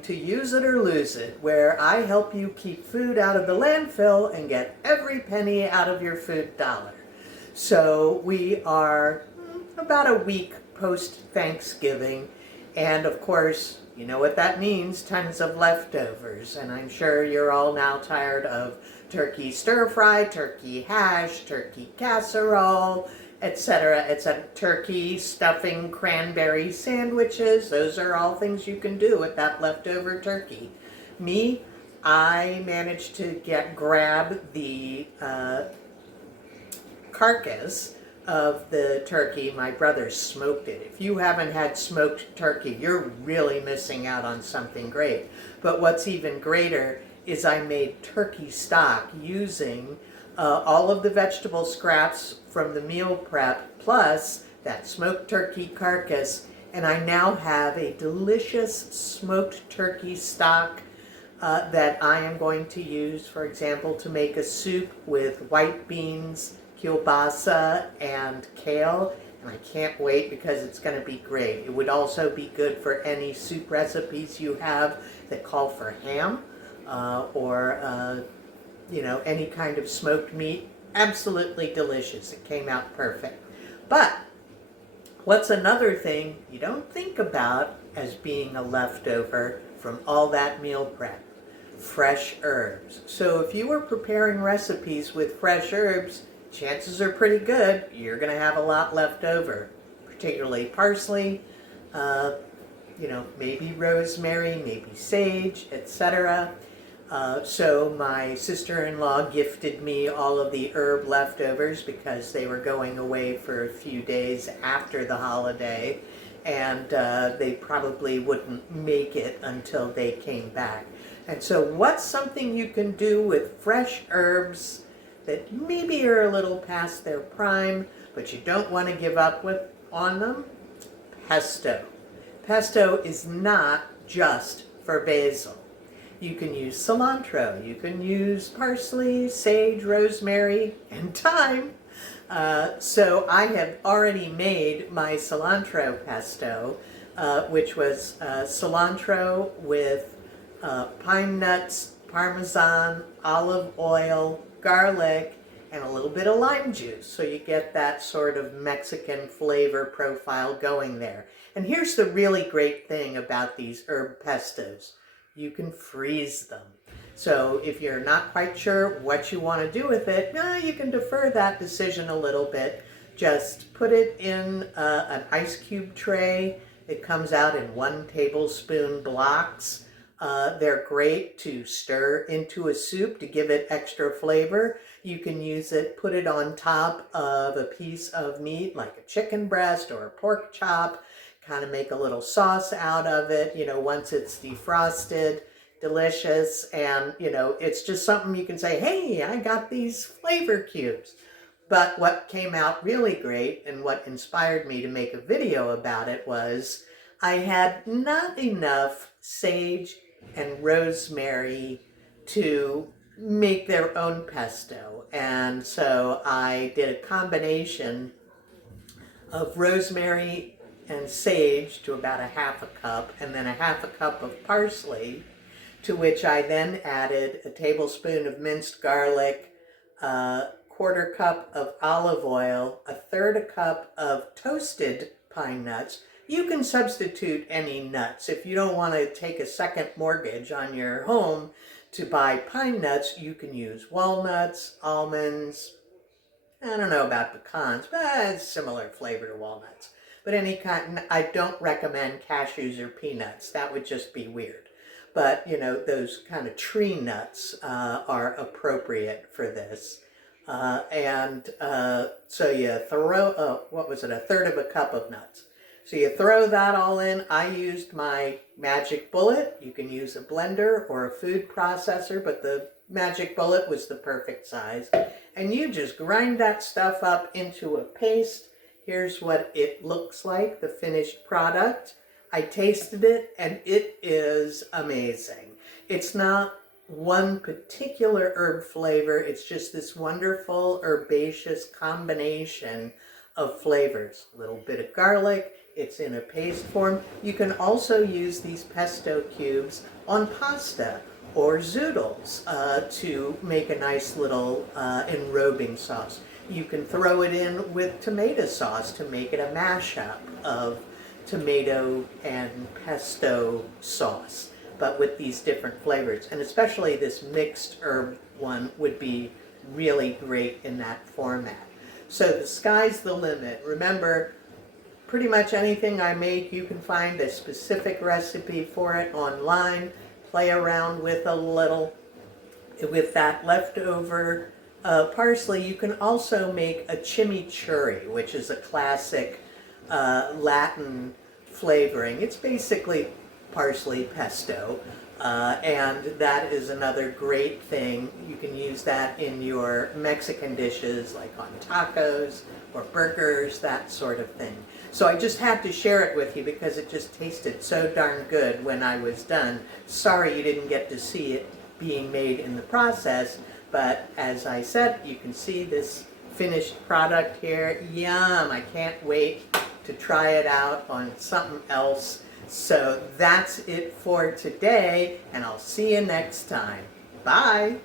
welcome to Use It or Lose It, where I help you keep food out of the landfill and get every penny out of your food dollar. So we are about a week post-Thanksgiving, and of course, you know what that means, tons of leftovers. And I'm sure you're all now tired of turkey stir-fry, turkey hash, turkey casserole, etc., etc. Turkey stuffing cranberry sandwiches. Those are all things you can do with that leftover turkey. Me, I managed to grab the carcass of the turkey. My brother smoked it. If you haven't had smoked turkey, you're really missing out on something great. But what's even greater is I made turkey stock using all of the vegetable scraps from the meal prep plus that smoked turkey carcass, and I now have a delicious smoked turkey stock that I am going to use, for example, to make a soup with white beans, kielbasa, and kale. And I can't wait because it's going to be great. It would also be good for any soup recipes you have that call for ham or any kind of smoked meat. Absolutely delicious. It came out perfect. But what's another thing you don't think about as being a leftover from all that meal prep? Fresh herbs. So if you were preparing recipes with fresh herbs, chances are pretty good you're going to have a lot left over, particularly parsley, maybe rosemary, maybe sage, etc. So my sister-in-law gifted me all of the herb leftovers because they were going away for a few days after the holiday, and they probably wouldn't make it until they came back. And so what's something you can do with fresh herbs that maybe are a little past their prime, but you don't want to give up on them? Pesto. Pesto is not just for basil. You can use cilantro, you can use parsley, sage, rosemary, and thyme. So I have already made my cilantro pesto, which was cilantro with pine nuts, parmesan, olive oil, garlic, and a little bit of lime juice. So you get that sort of Mexican flavor profile going there. And here's the really great thing about these herb pestos. You can freeze them. So if you're not quite sure what you want to do with it, you can defer that decision a little bit. Just put it in an ice cube tray. It comes out in 1 tablespoon blocks. They're great to stir into a soup to give it extra flavor. You can use it, put it on top of a piece of meat like a chicken breast or a pork chop, kind of make a little sauce out of it, once it's defrosted, delicious. And, it's just something you can say, hey, I got these flavor cubes. But what came out really great and what inspired me to make a video about it was I had not enough sage and rosemary to make their own pesto. And so I did a combination of rosemary and sage to about a 1/2 cup, and then a 1/2 cup of parsley, to which I then added a tablespoon of minced garlic, a 1/4 cup of olive oil, a 1/3 cup of toasted pine nuts. You can substitute any nuts. If you don't want to take a second mortgage on your home to buy pine nuts, you can use walnuts, almonds. I don't know about pecans, but it's similar flavor to walnuts. But any kind, I don't recommend cashews or peanuts. That would just be weird. But, those kind of tree nuts are appropriate for this. So you throw, 1/3 cup of nuts. So you throw that all in. I used my Magic Bullet. You can use a blender or a food processor, but the Magic Bullet was the perfect size. And you just grind that stuff up into a paste. Here's what it looks like, the finished product. I tasted it, and it is amazing. It's not one particular herb flavor. It's just this wonderful herbaceous combination of flavors. A little bit of garlic. it's in a paste form. You can also use these pesto cubes on pasta or zoodles to make a nice little enrobing sauce. You can throw it in with tomato sauce to make it a mashup of tomato and pesto sauce, but with these different flavors. And especially this mixed herb one would be really great in that format. So the sky's the limit. Remember, pretty much anything I make, you can find a specific recipe for it online. Play around with a little. With that leftover parsley, you can also make a chimichurri, which is a classic Latin flavoring. It's basically parsley pesto, and that is another great thing. You can use that in your Mexican dishes, like on tacos or burgers, that sort of thing. So I just had to share it with you because it just tasted so darn good when I was done. Sorry you didn't get to see it being made in the process, but as I said, you can see this finished product here. Yum! I can't wait to try it out on something else. So that's it for today, and I'll see you next time. Bye!